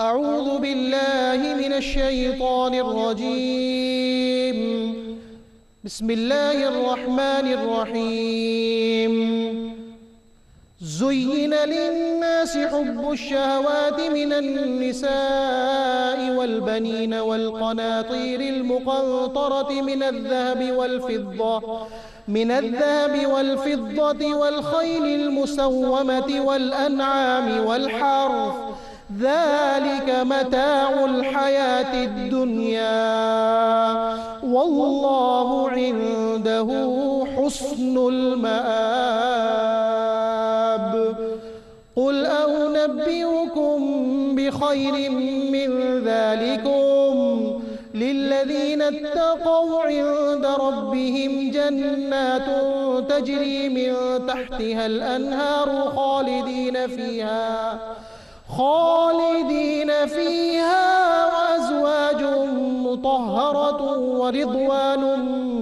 أعوذ بالله من الشيطان الرجيم. بسم الله الرحمن الرحيم. زين للناس حب الشهوات من النساء والبنين والقناطير المقنطرة من الذهب والفضة والخيل المسومة والأنعام والحرث، ذلك متاع الحياة الدنيا، والله عنده حسن المآب. قل أنبئكم بخير من ذلكم للذين اتقوا عند ربهم جنات تجري من تحتها الأنهار خالدين فيها وأزواج مطهرة ورضوان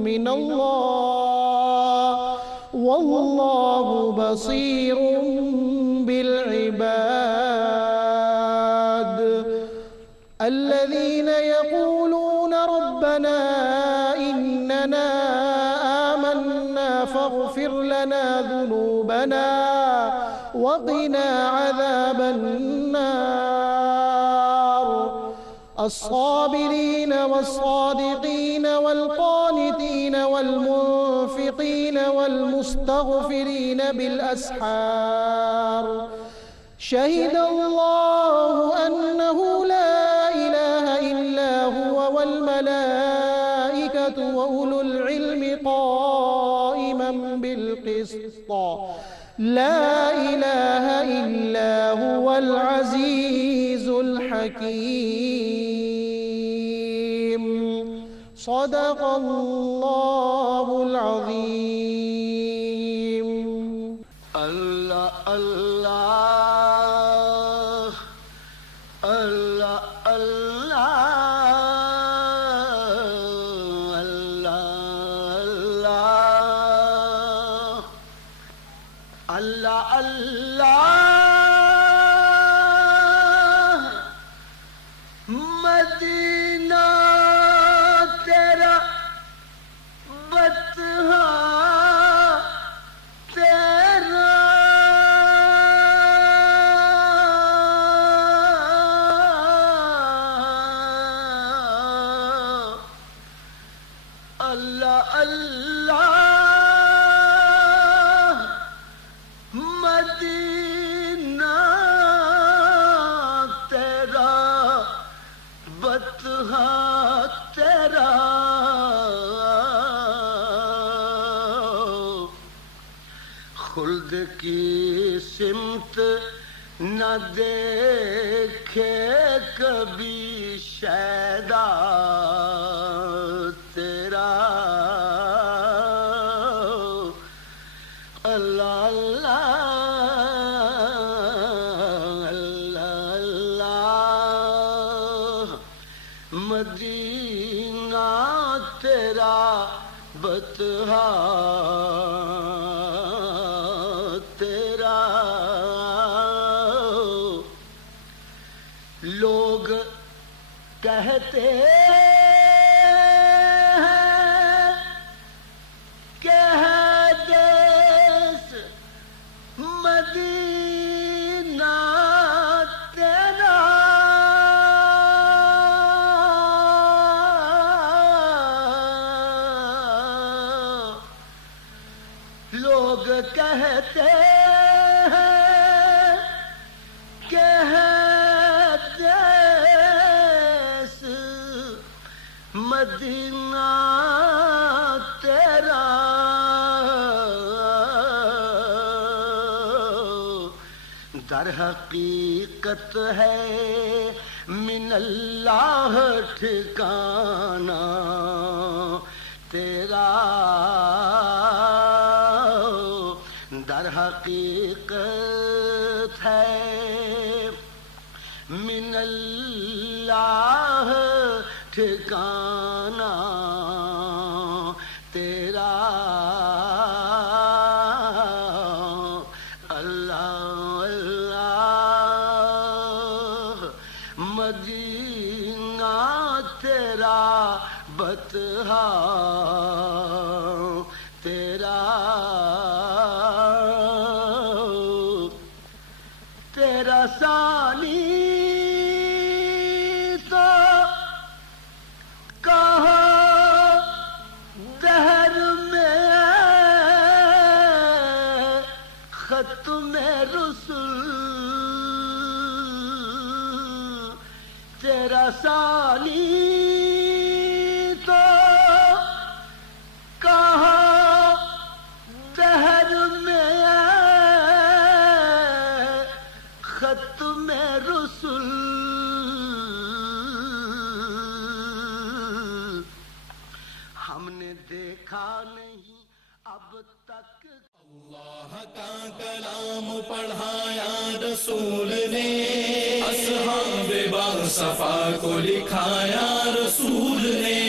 من الله، والله بصير بالعباد. الذين يقولون ربنا إننا آمنا فاغفر لنا ذنوبنا وقنا عذاب النار. الصابرين والصادقين والقانتين والمنفقين والمستغفرين بالأسحار. شهد الله أنه لا إله إلا هو والملائكة وأولو العلم قائما بالقسط. لا إله إلا هو العزيز الحكيم. صدق الله العظيم. الله الله الله الله الله. مدینہ تیرا بطحہ تیرا، اللہ اللہ. مدینہ تیرا بطحہ تیرا، خلد کی سمت نہ دیکھے کبھی شیدا تیرا. اللہ اللہ اللہ اللہ. مدینہ تیرا بطحہ تیرا، لوگ کہتے ہیں کہ ہے دیس مدینہ تیرا. لوگ کہتے ہیں کہ ہے دیس مدینہ تیرا. در حقیقت ہے من اللہ ٹھکانہ تیرا. در حقیقت ہے من اللہ ٹھکانہ تیرا. اللہ اللہ جینا تیرا بتہا تیرا ثانی تو کہاں دہر میں ختم رسل تیرا ثانی تو کہاں دہر میں ختم رسل ہم نے دیکھا نہیں اب تک اللہ کا کلام پڑھایا رسول نے اصحاب باصفا کو لکھایا رسول نے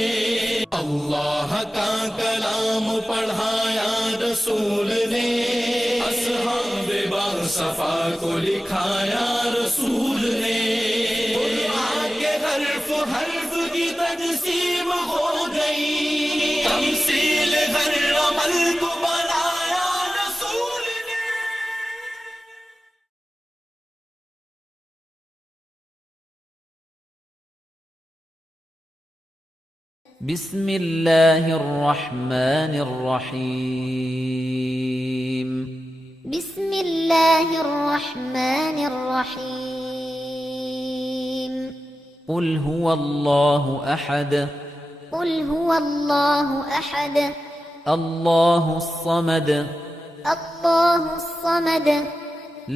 اللہ کا کلام پڑھایا رسول نے اصحاب باصفا کو لکھایا رسول نے قرآن کے حرف کی تقسیم ہو گئی تمثیل ہر عمل کو بنایا رسول نے بسم اللہ الرحمن الرحیم بسم اللہ الرحمن الرحیم قل هو اللہ احد قل هو اللہ احد اللہ الصمد اللہ الصمد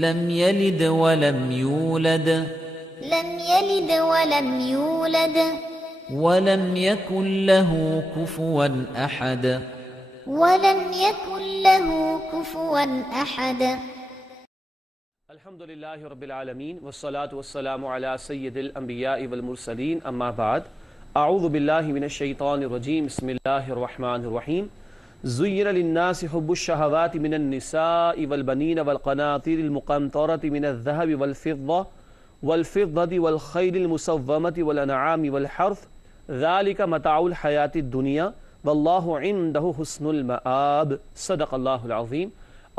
لم یلد ولم یولد لم یلد ولم یولد ولم یکن له کفوا احد ولم يكن له كفوا أحد الحمد للہ رب العالمین والصلاة والسلام على سید الانبیاء والمرسلین اما بعد اعوذ باللہ من الشیطان الرجیم بسم اللہ الرحمن الرحیم زین للناس حب الشہوات من النساء والبنین والقناطیر المقنطرة من الذهب والفضة والخیل المسومة والانعام والحرث ذلك متاع الحیاة الدنیا واللہ عنده حسن المآب صدق اللہ العظیم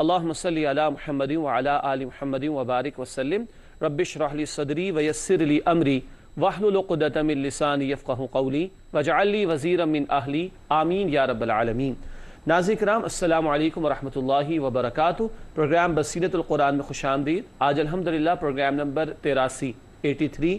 اللہم صلی علی محمد وعلی آل محمد وبارک وسلم رب اشرح لی صدری ویسر لی امری واحلل عقدۃ من لسانی یفقہوا قولی واجعل لی وزیرا من اہلی آمین یا رب العالمین۔ ناظرین کرام السلام علیکم ورحمۃ اللہ وبرکاتہ۔ پروگرام بصیرت القرآن میں خوش آمدید۔ آج الحمدللہ پروگرام نمبر 83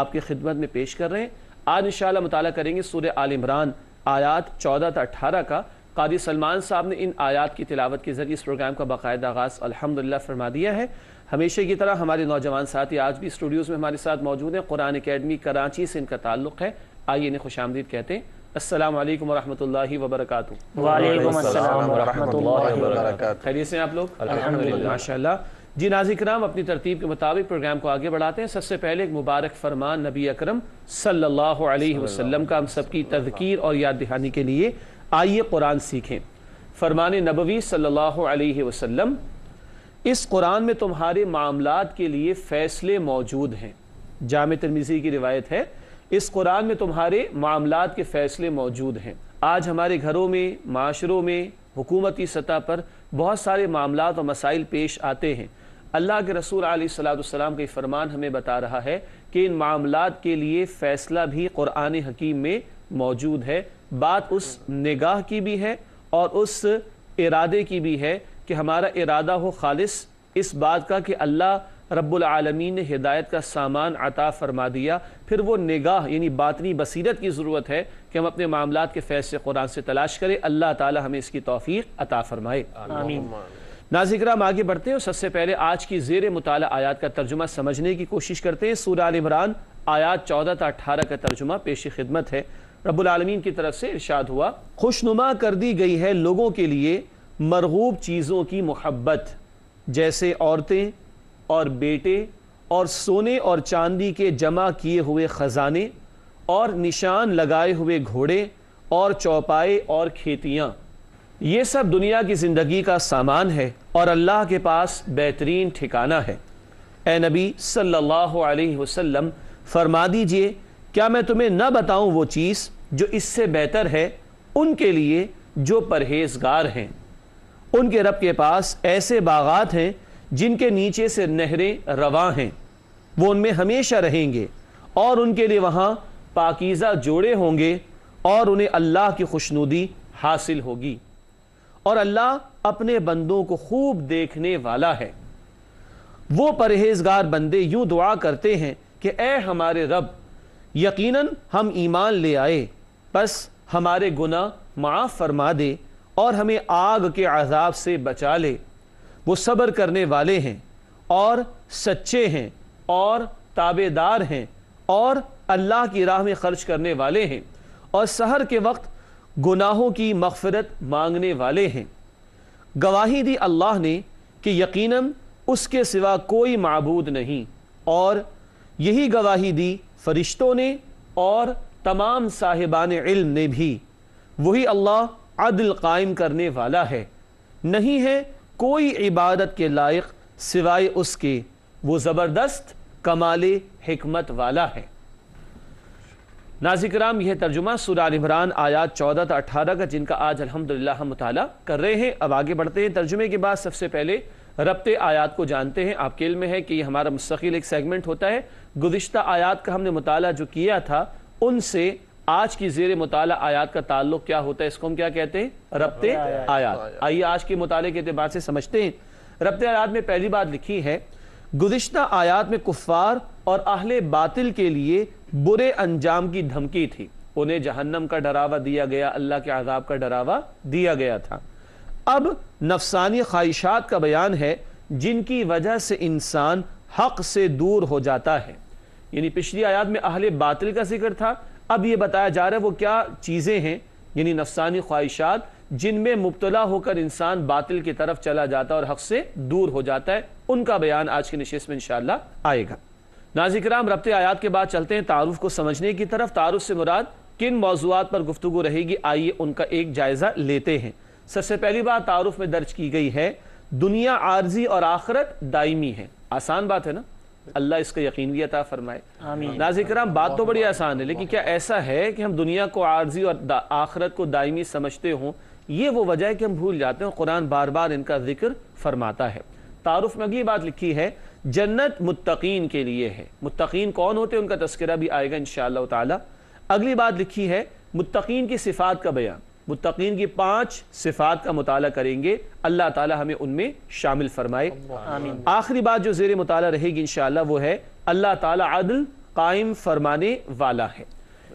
آپ کی خدمت میں پیش کر رہے ہیں۔ آج انشاءاللہ مطالعہ کریں گے سورہ آل عمران آیات 14 تا 18 کا۔ قاری سلمان صاحب نے ان آیات کی تلاوت کے ذریعے اس پروگرام کا باقاعدہ آغاز الحمدللہ فرما دیا ہے۔ ہمیشہ کی طرح ہمارے نوجوان ساتھی آج بھی اسٹوڈیوز میں ہمارے ساتھ موجود ہیں۔ قرآن اکیڈمی کراچی سے ان کا تعلق ہے۔ آئیے انہیں خوش آمدید کہتے ہیں۔ السلام علیکم ورحمۃ اللہ وبرکاتہ۔ وعلیکم السلام ورحمۃ اللہ وبرکاتہ۔ خیریت سے ہیں آپ لوگ؟ الحمدللہ ماشاءاللہ۔ جی ناظرین کرام اپنی ترتیب کے مطابق پروگرام کو آگے بڑھاتے ہیں۔ سب سے پہلے ایک مبارک فرمان نبی اکرم صلی اللہ علیہ وسلم کا ہم سب کی تذکیر اور یاد دہانی کے لیے آئیے قرآن سیکھیں۔ فرمان نبوی صلی اللہ علیہ وسلم، اس قرآن میں تمہارے معاملات کے لیے فیصلے موجود ہیں۔ جامع ترمذی کی روایت ہے، اس قرآن میں تمہارے معاملات کے فیصلے موجود ہیں۔ آج ہمارے گھروں میں، معاشروں میں، حکومتی سطح پر بہت سارے معاملات اور مسائل پیش آتے ہیں۔ اللہ کے رسول علیہ السلام کا یہ فرمان ہمیں بتا رہا ہے کہ ان معاملات کے لیے فیصلہ بھی قرآن حکیم میں موجود ہے۔ بات اس نگاہ کی بھی ہے اور اس ارادے کی بھی ہے کہ ہمارا ارادہ ہو خالص اس بات کا کہ اللہ رب العالمین نے ہدایت کا سامان عطا فرما دیا، پھر وہ نگاہ یعنی باطنی بصیرت کی ضرورت ہے کہ ہم اپنے معاملات کے فیصلے قرآن سے تلاش کریں۔ اللہ تعالی ہمیں اس کی توفیق عطا فرمائے، آمین۔ ناظرین کرام آگے بڑھتے ہیں۔ سب سے پہلے آج کی زیر مطالعہ آیات کا ترجمہ سمجھنے کی کوشش کرتے ہیں۔ سورہ آل عمران آیات 14 تا 18 کا ترجمہ پیش خدمت ہے۔ رب العالمین کی طرف سے ارشاد ہوا، خوشنما کر دی گئی ہے لوگوں کے لیے مرغوب چیزوں کی محبت، جیسے عورتیں اور بیٹے اور سونے اور چاندی کے جمع کیے ہوئے خزانے اور نشان لگائے ہوئے گھوڑے اور چوپائے اور کھیتیاں، یہ سب دنیا کی زندگی کا سامان ہے اور اللہ کے پاس بہترین ٹھکانہ ہے۔ اے نبی صلی اللہ علیہ وسلم فرما دیجئے کیا میں تمہیں نہ بتاؤں وہ چیز جو اس سے بہتر ہے ان کے لیے جو پرہیزگار ہیں۔ ان کے رب کے پاس ایسے باغات ہیں جن کے نیچے سے نہریں رواں ہیں، وہ ان میں ہمیشہ رہیں گے، اور ان کے لیے وہاں پاکیزہ جوڑے ہوں گے، اور انہیں اللہ کی خوشنودی حاصل ہوگی، اور اللہ اپنے بندوں کو خوب دیکھنے والا ہے۔ وہ پرہیزگار بندے یوں دعا کرتے ہیں کہ اے ہمارے رب، یقیناً ہم ایمان لے آئے، بس ہمارے گناہ معاف فرما دے اور ہمیں آگ کے عذاب سے بچا لے۔ وہ صبر کرنے والے ہیں اور سچے ہیں اور تابع دار ہیں اور اللہ کی راہ میں خرچ کرنے والے ہیں، اور سحر کے وقت گناہوں کی مغفرت مانگنے والے ہیں۔ گواہی دی اللہ نے کہ یقیناً اس کے سوا کوئی معبود نہیں، اور یہی گواہی دی فرشتوں نے اور تمام صاحبان علم نے بھی۔ وہی اللہ عدل قائم کرنے والا ہے، نہیں ہے کوئی عبادت کے لائق سوائے اس کے، وہ زبردست کمال حکمت والا ہے۔ ناظرین کرام، یہ ترجمہ سورہ آل عمران آیات 14 تا 18 کا، جن کا آج الحمدللہ ہم مطالعہ کر رہے ہیں۔ اب آگے بڑھتے ہیں۔ ترجمے کے بعد سب سے پہلے ربط آیات کو جانتے ہیں۔ آپ کے علم میں ہے کہ یہ ہمارا مستقل ایک سیگمنٹ ہوتا ہے۔ گزشتہ آیات کا ہم نے مطالعہ جو کیا تھا، ان سے آج کی زیر مطالعہ آیات کا تعلق کیا ہوتا ہے، اس کو ہم کیا کہتے ہیں؟ ربط آیات۔ آئیے آج کے مطالعے کے اعتبار سے سمجھتے ہیں۔ ربط آیات میں پہلی بات لکھی ہے، گزشتہ آیات میں کفار اور اہل باطل کے لیے برے انجام کی دھمکی تھی، انہیں جہنم کا ڈراوا دیا گیا، اللہ کے عذاب کا ڈراوا دیا گیا تھا۔ اب نفسانی خواہشات کا بیان ہے جن کی وجہ سے انسان حق سے دور ہو جاتا ہے۔ یعنی پچھلی آیات میں اہل باطل کا ذکر تھا، اب یہ بتایا جا رہا ہے وہ کیا چیزیں ہیں، یعنی نفسانی خواہشات جن میں مبتلا ہو کر انسان باطل کی طرف چلا جاتا ہے اور حق سے دور ہو جاتا ہے، ان کا بیان آج کی نشست میں انشاءاللہ آئے گا۔ ناظرین کرام، ربط آیات کے بعد چلتے ہیں تعارف کو سمجھنے کی طرف۔ تعارف سے مراد کن موضوعات پر گفتگو رہے گی، آئیے ان کا ایک جائزہ لیتے ہیں۔ سب سے پہلی بات تعارف میں درج کی گئی ہے، دنیا عارضی اور آخرت دائمی ہے۔ آسان بات ہے نا، اللہ اس کا یقین بھی عطا فرمائے۔ ناظرین کرام، بات تو بڑی آسان ہے، لیکن کیا ایسا ہے کہ ہم دنیا کو عارضی اور آخرت کو دائمی سمجھتے ہوں؟ یہ وہ وجہ ہے کہ ہم بھول جاتے ہیں، قرآن بار بار ان کا ذکر فرماتا ہے۔ تعارف میں اگلی بات لکھی ہے، جنت متقین کے لیے ہے۔ متقین کون ہوتے ہیں، ان کا تذکرہ بھی آئے گا انشاءاللہ تعالی۔ اگلی بات لکھی ہے، متقین کی صفات کا بیان، متقین کی 5 صفات کا مطالعہ کریں گے، اللہ تعالی ہمیں ان میں شامل فرمائے۔ آخری بات جو زیر مطالعہ رہے گی انشاءاللہ وہ ہے، اللہ تعالی عدل قائم فرمانے والا ہے۔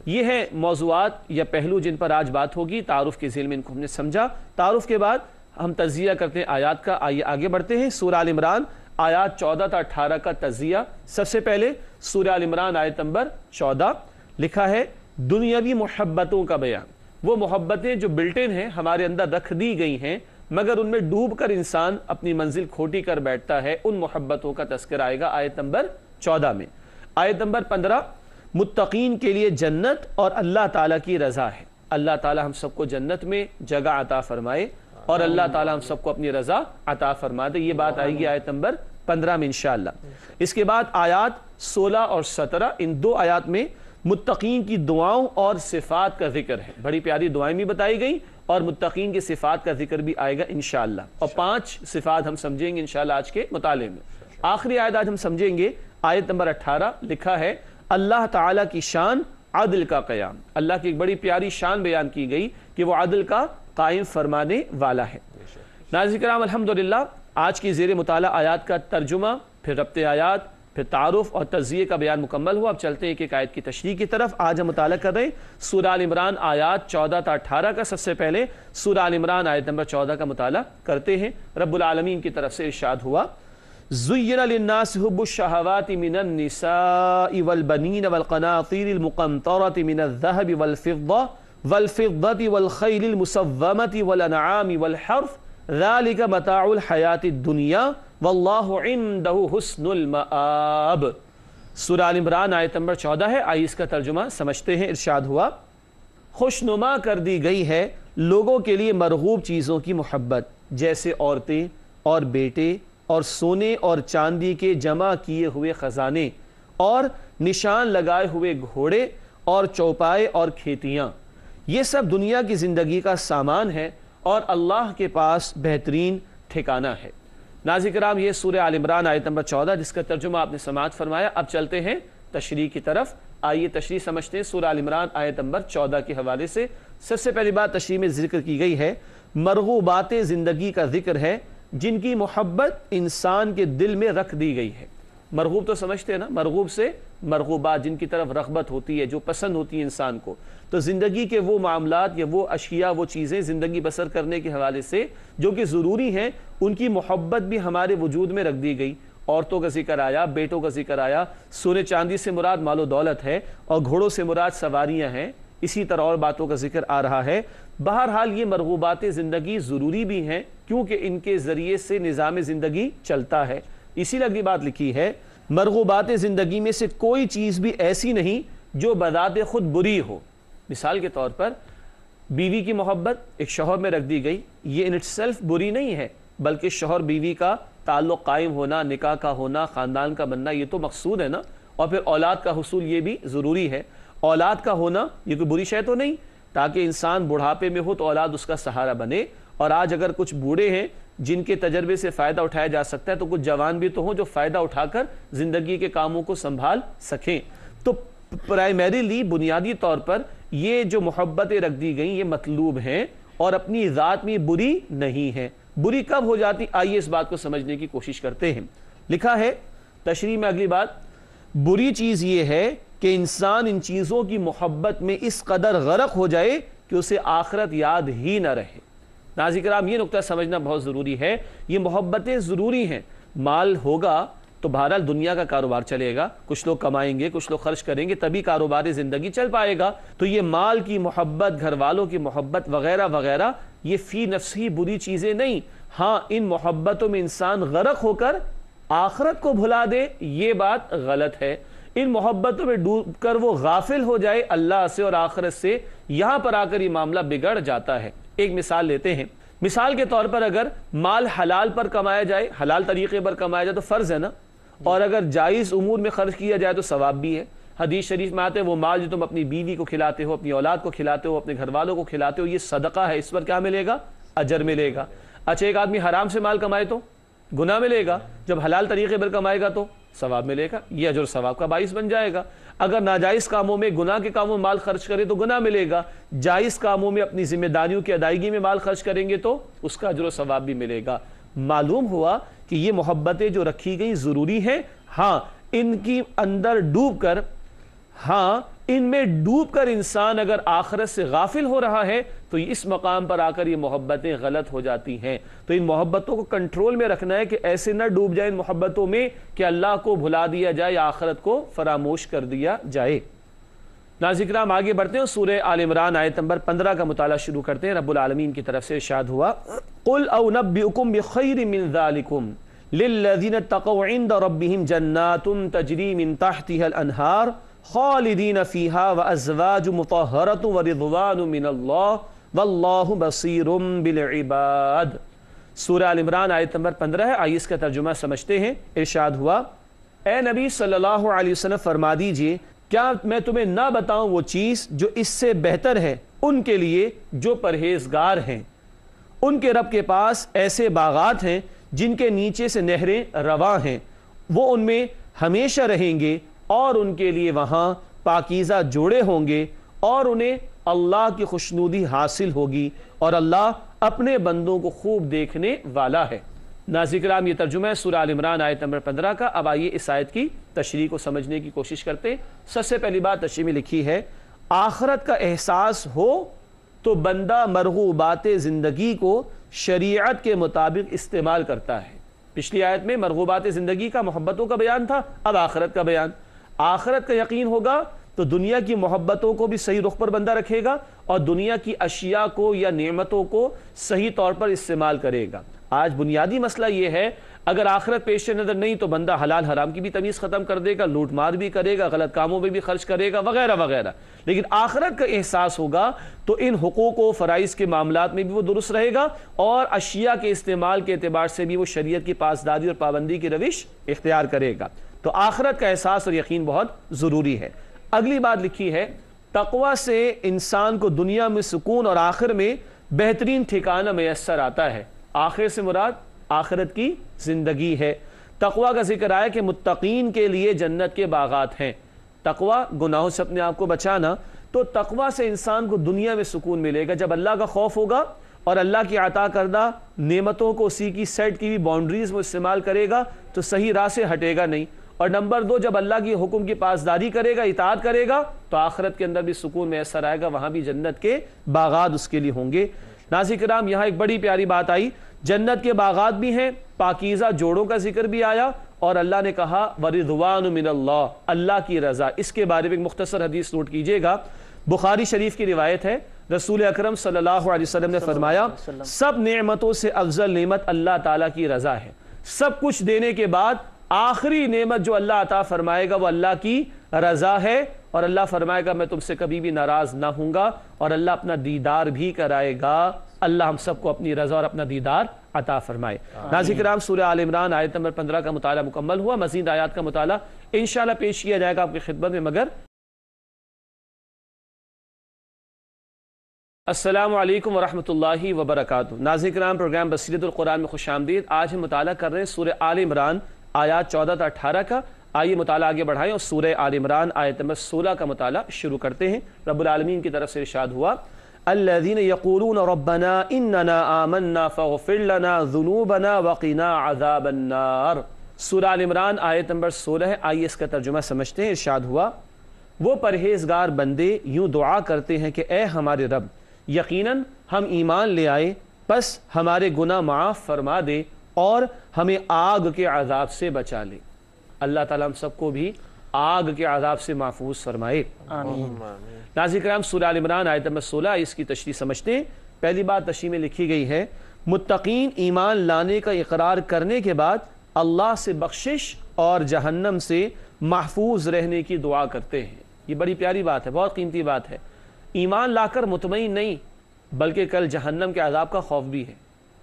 یہ ہے موضوعات یا پہلو جن پر آج بات ہوگی۔ تعارف کے ذیل میں ان کو ہم نے سمجھا۔ تعارف کے بعد ہم تجزیہ کرتے ہیں آیات کا۔ آئیے آگے بڑھتے ہیں۔ سورہ آل عمران آیات 14 تا 18 کا تجزیہ۔ سب سے پہلے سورہ آل عمران آیت نمبر 14 لکھا ہے، دنیاوی محبتوں کا بیان، وہ محبتیں جو بلٹن ہیں، ہمارے اندر رکھ دی گئی ہیں، مگر ان میں ڈوب کر انسان اپنی منزل کھوٹی کر بیٹھتا ہے، ان محبتوں کا تذکرہ آئے گا آیت نمبر 14 میں۔ آیت نمبر 15، متقین کے لیے جنت اور اللہ تعالیٰ کی رضا ہے۔ اللہ تعالیٰ ہم سب کو جنت میں جگہ عطا فرمائے اور اللہ تعالیٰ ہم سب کو اپنی رضا عطا فرما دے۔ یہ بات آئے گی آیت نمبر 15 میں انشاءاللہ۔ اس کے بعد آیات 16 اور 17، ان 2 آیات میں متقین کی دعاؤں اور صفات کا ذکر ہے۔ بڑی پیاری دعائیں بھی بتائی گئی اور متقین کی صفات کا ذکر بھی آئے گا انشاءاللہ، اور 5 صفات ہم سمجھیں گے انشاءاللہ آج کے مطالعے میں۔ آخری آیت آج ہم سمجھیں گے، آیت نمبر 18 لکھا ہے، اللہ تعالیٰ کی شان عدل کا قیام۔ اللہ کی ایک بڑی پیاری شان بیان کی گئی کہ وہ عدل کا قائم فرمانے والا ہے۔ ناظرین کرام، الحمدللہ آج کی زیر مطالعہ آیات کا ترجمہ، پھر ربط آیات، پھر تعارف اور تجزیے کا بیان مکمل ہوا۔ اب چلتے ہیں ایک آیت کی تشریح کی طرف۔ آج ہم مطالعہ کر رہے ہیں سورہ آل عمران آیات 14 تا 18 کا۔ سب سے پہلے سورہ آل عمران آیت نمبر 14 کا مطالعہ کرتے ہیں۔ رب العالمین کی طرف سے ارشاد ہوا، زُيِّنَ لِلنَّاسِ حُبُّ الشَّهَوَاتِ مِنَ النِّسَاءِ وَالْبَنِينَ وَالْقَنَاطِيرِ الْمُقَنطَرَةِ مِنَ الذَّهَبِ وَالْفِضَّةِ وَالْخَيْلِ الْمُسَوَّمَةِ وَالْأَنْعَامِ وَالْحَرْثِ ذَلِكَ مَتَاعُ الْحَيَاةِ الدُّنْيَا وَاللَّهُ عِندَهُ حُسْنُ الْمَآبِ۔ سورہ آل عمران آیت نمبر 14 ہے، آئیے اس کا ترجمہ سمجھتے ہیں۔ ارشاد ہوا، خوشنما کر دی گئی ہے لوگوں کے لیے مرغوب چیزوں کی محبت، جیسے عورتیں اور بیٹے اور سونے اور چاندی کے جمع کیے ہوئے خزانے اور نشان لگائے ہوئے گھوڑے اور چوپائے اور کھیتیاں، یہ سب دنیا کی زندگی کا سامان ہے اور اللہ کے پاس بہترین ٹھکانہ ہے۔ ناظرین کرام، یہ سورہ آل عمران آیت نمبر 14 جس کا ترجمہ آپ نے سماعت فرمایا۔ اب چلتے ہیں تشریح کی طرف، آئیے تشریح سمجھتے ہیں سورہ آل عمران آیت نمبر 14 کے حوالے سے۔ سب سے پہلی بات تشریح میں ذکر کی گئی ہے، مرغوبات زندگی کا ذکر ہے جن کی محبت انسان کے دل میں رکھ دی گئی ہے۔ مرغوب تو سمجھتے ہیں نا، مرغوب سے مرغوبات، جن کی طرف رغبت ہوتی ہے، جو پسند ہوتی ہے انسان کو۔ تو زندگی کے وہ معاملات یا وہ اشیاء، وہ چیزیں زندگی بسر کرنے کے حوالے سے جو کہ ضروری ہیں، ان کی محبت بھی ہمارے وجود میں رکھ دی گئی۔ عورتوں کا ذکر آیا، بیٹوں کا ذکر آیا، سونے چاندی سے مراد مال و دولت ہے اور گھوڑوں سے مراد سواریاں ہیں، اسی طرح اور باتوں کا ذکر آ رہا ہے۔ بہرحال یہ مرغوبات زندگی ضروری بھی ہیں کیونکہ ان کے ذریعے سے نظام زندگی چلتا ہے۔ اسی لیے اگلی بات لکھی ہے، مرغوبات زندگی میں سے کوئی چیز بھی ایسی نہیں جو بذات خود بری ہو۔ مثال کے طور پر بیوی کی محبت ایک شوہر میں رکھ دی گئی، یہ ان اٹ سیلف بری نہیں ہے، بلکہ شوہر بیوی کا تعلق قائم ہونا، نکاح کا ہونا، خاندان کا بننا، یہ تو مقصود ہے نا۔ اور پھر اولاد کا حصول یہ بھی ضروری ہے۔ اولاد کا ہونا یہ کوئی بری شے تو نہیں، تاکہ انسان بڑھاپے میں ہو تو اولاد اس کا سہارا بنے۔ اور آج اگر کچھ بوڑھے ہیں جن کے تجربے سے فائدہ اٹھایا جا سکتا ہے، تو کچھ جوان بھی تو ہوں جو فائدہ اٹھا کر زندگی کے کاموں کو سنبھال سکیں۔ تو پرائمریلی بنیادی طور پر یہ جو محبتیں رکھ دی گئیں یہ مطلوب ہیں اور اپنی ذات میں بری نہیں ہیں۔ بری کب ہو جاتی، آئیے اس بات کو سمجھنے کی کوشش کرتے ہیں۔ لکھا ہے تشریح میں اگلی بات، بری چیز یہ ہے کہ انسان ان چیزوں کی محبت میں اس قدر غرق ہو جائے کہ اسے آخرت یاد ہی نہ رہے۔ ناظرین کرام، یہ نقطہ سمجھنا بہت ضروری ہے۔ یہ محبتیں ضروری ہیں، مال ہوگا تو بہرحال دنیا کا کاروبار چلے گا، کچھ لوگ کمائیں گے، کچھ لوگ خرچ کریں گے، تبھی کاروبار زندگی چل پائے گا۔ تو یہ مال کی محبت، گھر والوں کی محبت وغیرہ وغیرہ، یہ فی نفس ہی بری چیزیں نہیں۔ ہاں، ان محبتوں میں انسان غرق ہو کر آخرت کو بھلا دے، یہ بات غلط ہے۔ ان محبتوں میں ڈوب کر وہ غافل ہو جائے اللہ سے اور آخرت سے، یہاں پر آ کر یہ معاملہ بگڑ جاتا ہے۔ ایک مثال لیتے ہیں۔ مثال کے طور پر اگر مال حلال پر کمایا جائے، حلال طریقے پر کمایا جائے تو فرض ہے نا، اور اگر جائز امور میں خرچ کیا جائے تو ثواب بھی ہے۔ حدیث شریف میں آتے ہیں وہ مال جو تم اپنی بیوی کو کھلاتے ہو، اپنی اولاد کو کھلاتے ہو، اپنے گھر والوں کو کھلاتے ہو، یہ صدقہ ہے، اس پر کیا ملے گا؟ اجر ملے گا۔ اچھا، ایک آدمی حرام سے مال کمائے تو گناہ ملے گا، جب حلال طریقے پر کمائے گا تو ثواب ملے گا، یہ اجر ثواب کا باعث بن جائے گا۔ اگر ناجائز کاموں میں، گناہ کے کاموں میں مال خرچ کرے تو گناہ ملے گا، جائز کاموں میں اپنی ذمہ داریوں کی ادائیگی میں مال خرچ کریں گے تو اس کا اجر و ثواب بھی ملے گا۔ معلوم ہوا کہ یہ محبتیں جو رکھی گئی ضروری ہیں، ہاں ان کی اندر ڈوب کر، ہاں ان میں ڈوب کر انسان اگر آخرت سے غافل ہو رہا ہے تو اس مقام پر آ کر یہ محبتیں غلط ہو جاتی ہیں۔ تو ان محبتوں کو کنٹرول میں رکھنا ہے کہ ایسے نہ ڈوب جائے ان محبتوں میں کہ اللہ کو بھلا دیا جائے یا آخرت کو فراموش کر دیا جائے۔ ناظرین کرام، آگے بڑھتے ہیں، سورہ آل عمران آیت نمبر 15 کا مطالعہ شروع کرتے ہیں۔ رب العالمین کی طرف سے ارشاد ہوا، قُلْ أَوْنَبِّئُكُمْ بِخَيْرٍ مِّن ذَلِكُمْ لِلَّذِينَ اتَّقَوْا عِندَ رَبِّهِمْ جَنَّاتٌ تَجْرِي مِن تَحْتِهَا الْأَنْهَارُ خالدین فیہا وازواج مطہرۃ ورضوان من اللہ واللہ بصیر بالعباد۔ سورہ آل عمران آیت نمبر 15 ہے، آئیے اس کا ترجمہ سمجھتے ہیں۔ ارشاد ہوا، اے نبی صلی اللہ علیہ وسلم فرما دیجئے، کیا میں تمہیں نہ بتاؤں وہ چیز جو اس سے بہتر ہے ان کے لیے جو پرہیزگار ہیں؟ ان کے رب کے پاس ایسے باغات ہیں جن کے نیچے سے نہریں رواں ہیں، وہ ان میں ہمیشہ رہیں گے اور ان کے لیے وہاں پاکیزہ جوڑے ہوں گے اور انہیں اللہ کی خوشنودی حاصل ہوگی اور اللہ اپنے بندوں کو خوب دیکھنے والا ہے۔ ناظرین کرام، یہ ترجمہ ہے سورہ آل عمران آیت نمبر 15 کا۔ اب آئیے اس آیت کی تشریح کو سمجھنے کی کوشش کرتے ہیں۔ سب سے پہلی بات تشریح میں لکھی ہے، آخرت کا احساس ہو تو بندہ مرغوبات زندگی کو شریعت کے مطابق استعمال کرتا ہے۔ پچھلی آیت میں مرغوبات زندگی کا، محبتوں کا بیان تھا، اب آخرت کا بیان۔ آخرت کا یقین ہوگا تو دنیا کی محبتوں کو بھی صحیح رخ پر بندہ رکھے گا اور دنیا کی اشیاء کو یا نعمتوں کو صحیح طور پر استعمال کرے گا۔ آج بنیادی مسئلہ یہ ہے، اگر آخرت پیش نظر نہیں تو بندہ حلال حرام کی بھی تمیز ختم کر دے گا، لوٹ مار بھی کرے گا، غلط کاموں میں بھی خرچ کرے گا وغیرہ وغیرہ۔ لیکن آخرت کا احساس ہوگا تو ان حقوق و فرائض کے معاملات میں بھی وہ درست رہے گا اور اشیاء کے استعمال کے اعتبار سے بھی وہ شریعت کی پاسداری اور پابندی کی روش اختیار کرے گا۔ تو آخرت کا احساس اور یقین بہت ضروری ہے۔ اگلی بات لکھی ہے، تقوی سے انسان کو دنیا میں سکون اور آخر میں بہترین ٹھکانہ میسر آتا ہے۔ آخر سے مراد آخرت کی زندگی ہے۔ تقوی کا ذکر آیا کہ متقین کے لیے جنت کے باغات ہیں۔ تقوی گناہوں سے اپنے آپ کو بچانا، تو تقوی سے انسان کو دنیا میں سکون ملے گا۔ جب اللہ کا خوف ہوگا اور اللہ کی عطا کردہ نعمتوں کو اسی کی سیٹ کی ہوئی باؤنڈریز میں استعمال کرے گا تو صحیح راہ سے ہٹے گا نہیں۔ اور نمبر 2، جب اللہ کی حکم کی پاسداری کرے گا، اطاعت کرے گا، تو آخرت کے اندر بھی سکون میسر آئے گا، وہاں بھی جنت کے باغات اس کے لیے ہوں گے۔ ناظرین کرام، یہاں ایک بڑی پیاری بات آئی، جنت کے باغات بھی ہیں، پاکیزہ جوڑوں کا ذکر بھی آیا، اور اللہ نے کہا وَرِضْوَانُ مِنَ اللَّهِ، اللہ کی رضا۔ اس کے بارے میں ایک مختصر حدیث نوٹ کیجئے گا، بخاری شریف کی روایت ہے، رسول اکرم صلی اللہ علیہ وسلم نے فرمایا، سب نعمتوں سے افضل نعمت اللہ تعالیٰ کی رضا ہے۔ سب کچھ دینے کے بعد آخری نعمت جو اللہ عطا فرمائے گا وہ اللہ کی رضا ہے، اور اللہ فرمائے گا میں تم سے کبھی بھی ناراض نہ ہوں گا، اور اللہ اپنا دیدار بھی کرائے گا۔ اللہ ہم سب کو اپنی رضا اور اپنا دیدار عطا فرمائے۔ ناظرین کرام، سورہ آل عمران آیت نمبر 15 کا مطالعہ مکمل ہوا۔ مزید آیات کا مطالعہ انشاءاللہ پیش کیا جائے گا آپ کی خدمت میں، مگر السلام علیکم ورحمۃ اللہ وبرکاتہ۔ ناظرین کرام، پروگرام بصیرت القرآن میں خوش آمدید۔ آج ہم مطالعہ کر رہے ہیں سورہ آل عمران آیات 14 تا 18 کا۔ آئیے مطالعہ آگے بڑھائیں اور سورہ آل عمران آیت نمبر 16 کا مطالعہ شروع کرتے ہیں۔ رب العالمین کی طرف سے ارشاد ہوا، الذین یقولون ربنا اننا آمنا فاغفر لنا ذنوبنا وقنا عذاب النار۔ سورہ آل عمران آیت نمبر 16 ہے۔ آئیے اس کا ترجمہ سمجھتے ہیں۔ ارشاد ہوا، وہ پرہیزگار بندے یوں دعا کرتے ہیں کہ اے ہمارے رب، یقیناً ہم ایمان لے آئے، پس ہمارے گناہ معاف فرما دے اور ہمیں آگ کے عذاب سے بچا لے۔ اللہ تعالیٰ ہم سب کو بھی آگ کے عذاب سے محفوظ فرمائے، آمین۔ ناظرین کرام، سورہ آل عمران آیت نمبر 16، اس کی تشریح سمجھتے ہیں۔ پہلی بات تشریح میں لکھی گئی ہے، متقین ایمان لانے کا اقرار کرنے کے بعد اللہ سے بخشش اور جہنم سے محفوظ رہنے کی دعا کرتے ہیں۔ یہ بڑی پیاری بات ہے، بہت قیمتی بات ہے۔ ایمان لا کر مطمئن نہیں، بلکہ کل جہنم کے عذاب کا خوف بھی ہے۔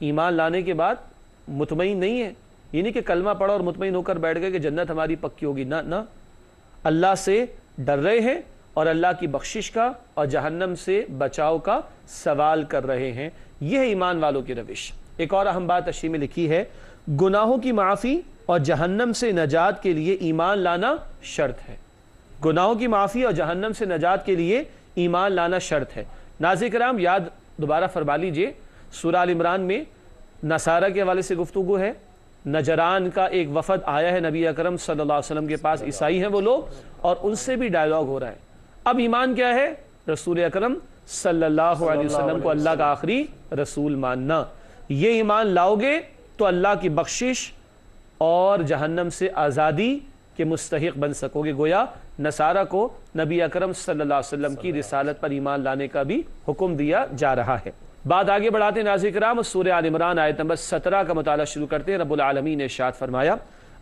ایمان لانے کے بعد مطمئن نہیں ہے، یہ نہیں کہ کلمہ پڑھا اور مطمئن ہو کر بیٹھ گئے کہ جنت ہماری پکی ہوگی، نہ، اللہ سے ڈر رہے ہیں اور اللہ کی بخشش کا اور جہنم سے بچاؤ کا سوال کر رہے ہیں۔ یہ ہے ایمان والوں کی روش۔ ایک اور اہم بات تشریح میں لکھی ہے، گناہوں کی معافی اور جہنم سے نجات کے لیے ایمان لانا شرط ہے۔ گناہوں کی معافی اور جہنم سے نجات کے لیے ایمان لانا شرط ہے۔ ناظرین کرام، یاد دوبارہ فرما لیجئے، سورہ آل عمران میں نصارہ کے حوالے سے گفتگو ہے۔ نجران کا ایک وفد آیا ہے نبی اکرم صلی اللہ علیہ وسلم کے پاس، عیسائی ہیں وہ لوگ، اور ان سے بھی ڈائیلاگ ہو رہا ہے۔ اب ایمان کیا ہے؟ رسول اکرم صلی اللہ علیہ وسلم کو اللہ کا آخری رسول ماننا۔ یہ ایمان لاؤ گے تو اللہ کی بخشش اور جہنم سے آزادی کے مستحق بن سکو گے۔ گویا نصارہ کو نبی اکرم صلی اللہ علیہ وسلم کی رسالت پر ایمان لانے کا بھی حکم دیا جا رہا ہے۔ بات آگے بڑھاتے ہیں ناظرین کرام، سورہ آل عمران آیت نمبر 17 کا مطالعہ شروع کرتے ہیں۔ رب العالمین نے ارشاد فرمایا،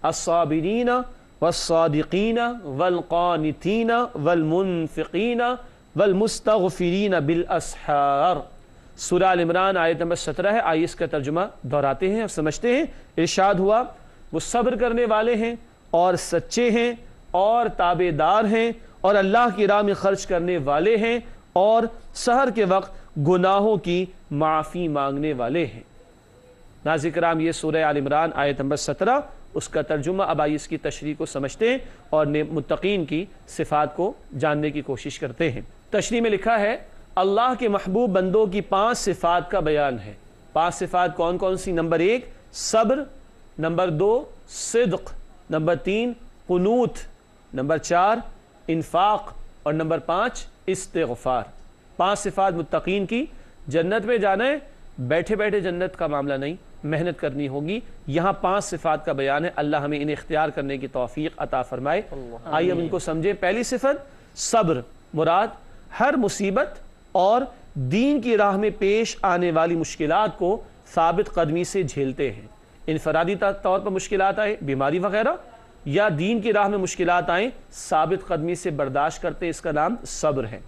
الصابرین والصادقین والقانتین والمنفقین والمستغفرین بالاسحار۔ سورہ آل عمران آیت نمبر 17 ہے۔ آئیے اس کا ترجمہ دہراتے ہیں اور سمجھتے ہیں۔ ارشاد ہوا، وہ صبر کرنے والے ہیں اور سچے ہیں اور تابعدار ہیں اور اللہ کی راہ میں خرچ کرنے والے ہیں اور سحر کے وقت گناہوں کی معافی مانگنے والے ہیں۔ ناظرین کرام، یہ سورہ آل عمران آیت نمبر 17، اس کا ترجمہ اب آئیے اس کی تشریح کو سمجھتے ہیں اور متقین کی صفات کو جاننے کی کوشش کرتے ہیں۔ تشریح میں لکھا ہے، اللہ کے محبوب بندوں کی 5 صفات کا بیان ہے۔ 5 صفات کون کون سی؟ نمبر 1 صبر، نمبر 2 صدق، نمبر 3 قنوت، نمبر 4 انفاق، اور نمبر 5 استغفار۔ 5 صفات متقین کی۔ جنت میں جانا ہے، بیٹھے بیٹھے جنت کا معاملہ نہیں، محنت کرنی ہوگی۔ یہاں 5 صفات کا بیان ہے، اللہ ہمیں انہیں اختیار کرنے کی توفیق عطا فرمائے۔ آئیے ہم ان کو سمجھیں۔ پہلی صفت صبر، مراد ہر مصیبت اور دین کی راہ میں پیش آنے والی مشکلات کو ثابت قدمی سے جھیلتے ہیں۔ انفرادی طور پر مشکلات آئے، بیماری وغیرہ، یا دین کی راہ میں مشکلات آئیں، ثابت قدمی سے برداشت کرتے ہیں، اس کا نام صبر ہے۔